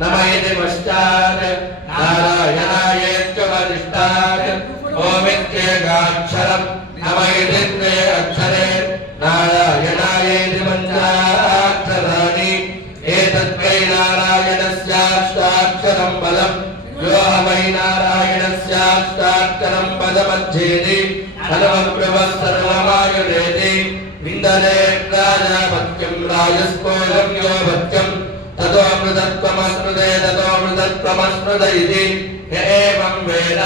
नम इति पश्चात् नारायणायेत्युपदिष्टात् ओमित्येकाक्षरम् नम इति द्वे अक्षरे नारायणायेति पञ्चाक्षराणि एतद्वै नारायणस्याष्टाक्षरम् पदम् यो वै नारायणस्याष्टाक्षरम् पदमध्येति हनुमब्रुवः सर्वमायुरेति विन्दते प्राजापत्यम् राजस्कोलम् यो भत्यम् ततोऽमृतत्वमश्नुते ततोऽमृतत्वमश्नुत इति य एवं वेद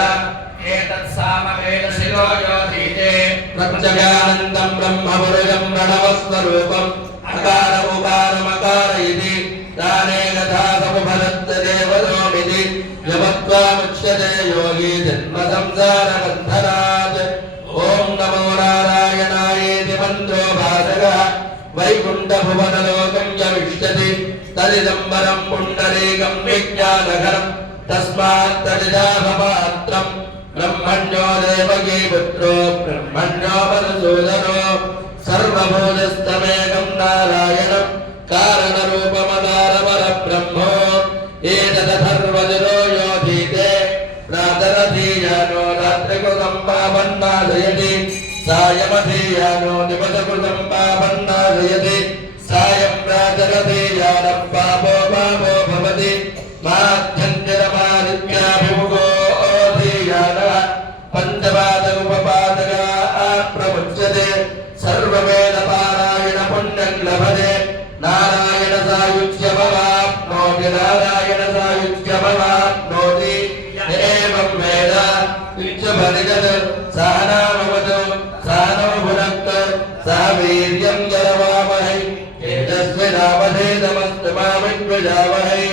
एतत्सामवेदशिरो योधीते प्रपञ्चव्यानन्दम् ब्रह्मपुरुषम् प्रणवस्वरूपम् अकार उकारमकार इति दाने तथा समुपदत्तदेवलोमिति यमत्वामुच्यते योगी जन्मसंसारबन्धनात् ॐ नमो नारायणायेति मन्त्रो भासकः वैकुण्ठभुवनलोकं यमिष्यति तदिदम्बरं पुण्डरीकं विज्ञानघरं तस्मात् तदिदाभपात्रं ब्रह्मण्यो देवकी पुत्रो ब्रह्मण्यो मधुसूदनो सर्वभूतस्तमेकं नारायणं कारणरूपमदारपरब्रह्मो एतदथर्वजनो योधीते प्रातरधीयानो रात्रिकृतं पापन्नाशयति सायमधीयानो दिवसकृतं पापन्नाशयति सायं प्रातरधीयानः पापो पापो भवति माध्यन्तिरमादित्याभिमुखो धीयानः पञ्चपादकोपपादकाः प्रमुच्यते सर्ववेदपारायण पुण्यं लभते नारायण सायुज्यमवाप्नोति नारायण सायुज्यमवाप्नोति एवं वेद विच्यभरिजत् सहनामवतु सहनौ भुनक्तु सह वीर्यं करवावहै तेजस्विनावधेतमस्तु मा विद्विषावहै।